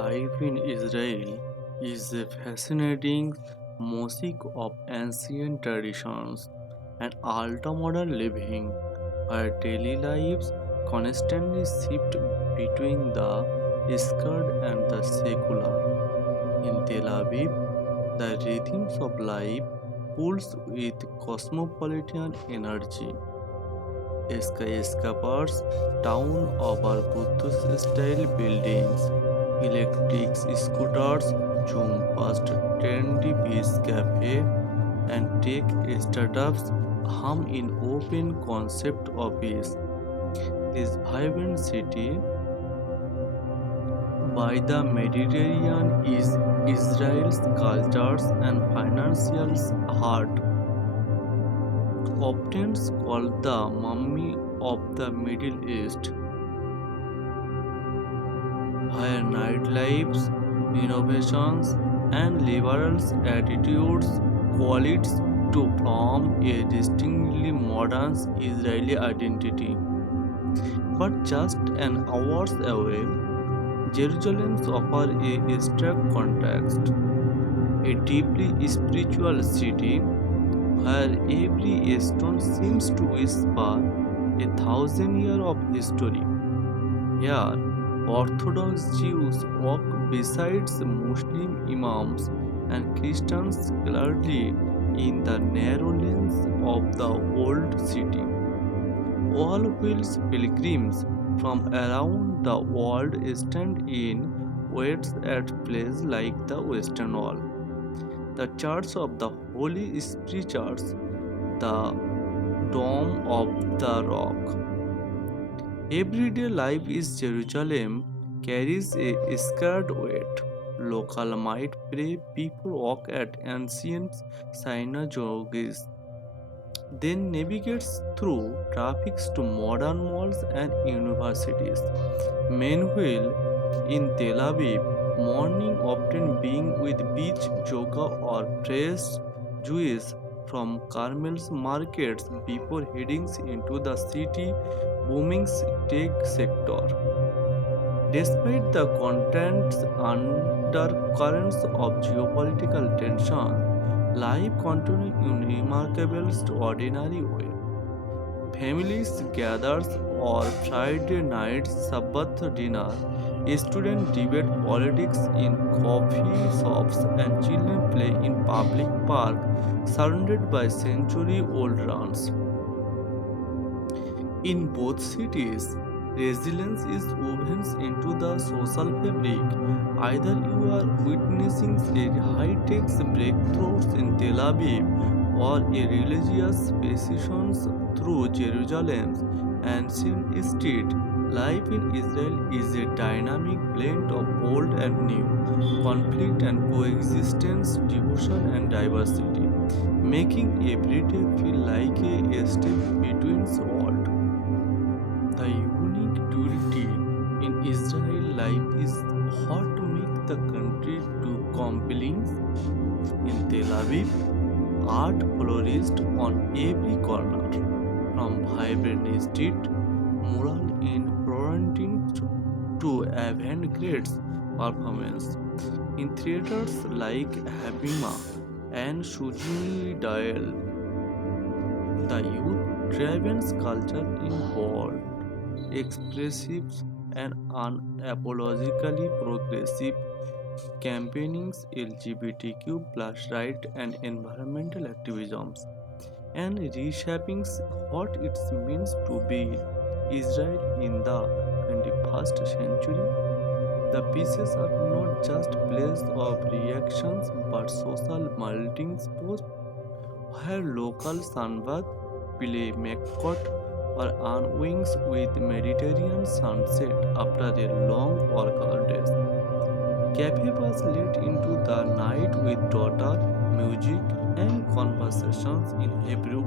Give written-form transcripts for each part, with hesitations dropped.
Life in Israel is a fascinating mosaic of ancient traditions and ultra-modern living, where daily lives constantly shift between the sacred and the secular. In Tel Aviv, the rhythms of life pulse with cosmopolitan energy. Skyscrapers town over Buddhist-style buildings, electric scooters zoom past trendy beach cafe, and tech startups hum in open concept office. This vibrant city by the Mediterranean is Israel's cultures and financial heart, often called the mummy of the Middle East, where nightlifes, innovations, and liberal attitudes coalesce to form a distinctly modern Israeli identity. But just an hours away, Jerusalem offers a stark contrast, a deeply spiritual city where every stone seems to whisper a thousand years of history. Here, Orthodox Jews walk beside Muslim imams and Christians clearly in the narrow lanes of the old city. All whilst pilgrims from around the world stand in waits at places like the Western Wall, the Church of the Holy Spirit Church, the Dome of the Rock. Everyday life in Jerusalem carries a scared weight. Local might pray, people walk at ancient synagogues, then navigates through traffic to modern malls and universities. Meanwhile, in Tel Aviv, morning often being with beach yoga or fresh Jewish from Carmel's markets before heading into the city booming tech sector. Despite the content undercurrents of geopolitical tension, life continues in remarkable ordinary way. Families gather or Friday night Sabbath dinner. Students debate politics in coffee shops and children play in public park surrounded by century-old runs. In both cities, resilience is woven into the social fabric. Either you are witnessing a high-tech breakthroughs in Tel Aviv or a religious procession through Jerusalem's ancient street. Life in Israel is a dynamic blend of old and new, conflict and coexistence, devotion and diversity, making every day feel like a step between worlds. The unique duality in Israel life is what to make the country too compelling. In Tel Aviv, art flourished on every corner, from vibrant street mural in Florentine to avant-garde performance in theaters like Habima and Shujini Dial. The youth-driven culture in bold, expressive, and unapologetically progressive campaignings LGBTQ plus rights and environmental activisms, and reshaping what it means to be Israel in the 21st century. The pieces are not just plays of reactions but social melting posts where local sunbath play McCourt or unwings with Mediterranean sunset after a long workout days. Cafe was lit into the night with daughter, music, and conversations in Hebrew,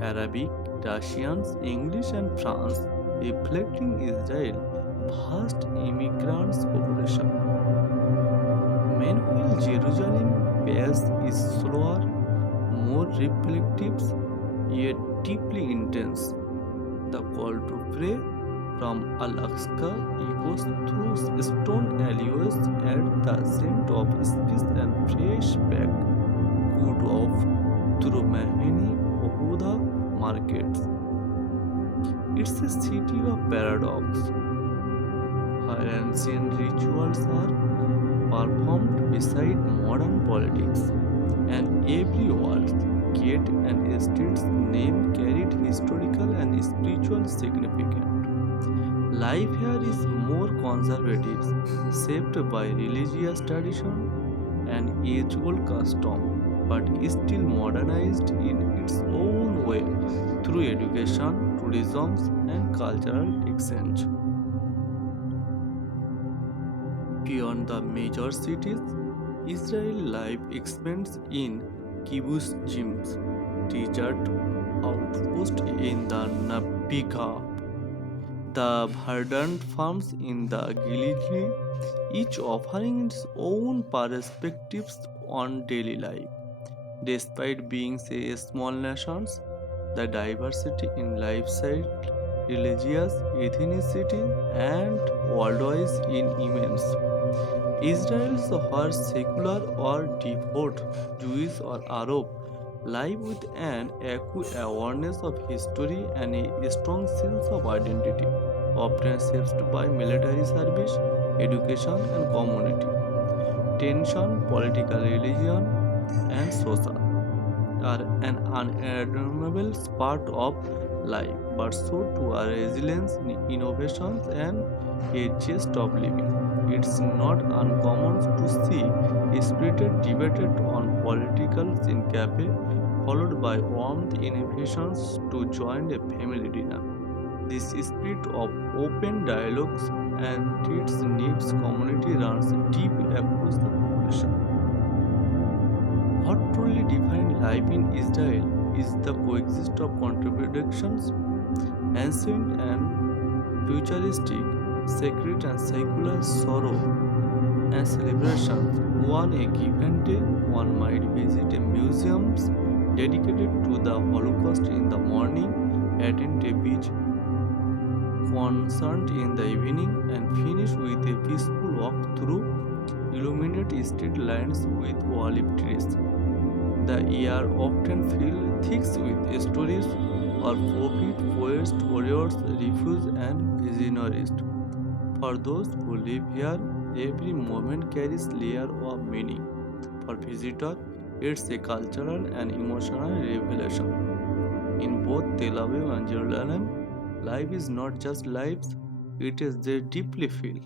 Arabic, Russian, English, and France, reflecting Israel's vast immigrant population. Meanwhile, Jerusalem pace is slower, more reflective, yet deeply intense. The call to pray, from Al-Aqsa echoes through stone alleys at the scent of spice and fresh baked good of through Mahane Yehuda markets. It's a city of paradox, where ancient rituals are performed beside modern politics, and every word, gate, and street's name carried historical and spiritual significance. Life here is more conservative, shaped by religious tradition and age-old custom, but still modernized in its own way through education, tourism, and cultural exchange. Beyond the major cities, Israel life expands in kibbutz gyms, desert outposts in the Napiga, the verdant farms in the Galilee, each offering its own perspectives on daily life. Despite being a small nation, the diversity in lifestyle, religious ethnicity, and worldwide is immense. Israel's were secular or devout, Jewish or Arab, live with an acute awareness of history and a strong sense of identity, often shaped by military service, education, and community. Tension, political religion, and social are an unadmirable part of life, but so too are resilience, innovations, and a gist of living. It's not uncommon to see a spirited debate on politicals in cafe, followed by warm invitations to join a family dinner. This spirit of open dialogues and its needs community runs deep across the population. What truly defines life in Israel is the coexistence of contradictions, ancient and futuristic, sacred and secular sorrow and celebrations. On a given day, one might visit a museum dedicated to the Holocaust in the morning, attend a beach concert in the evening, and finish with a peaceful walk through illuminated street lines with olive trees. The air often fills thick with stories of prophet, poets, warriors, refugees, and visionaries. For those who live here, every moment carries layer of meaning. For visitors, it's a cultural and emotional revelation. In both Tel Aviv and Jerusalem, life is not just lives, it is they deeply feel.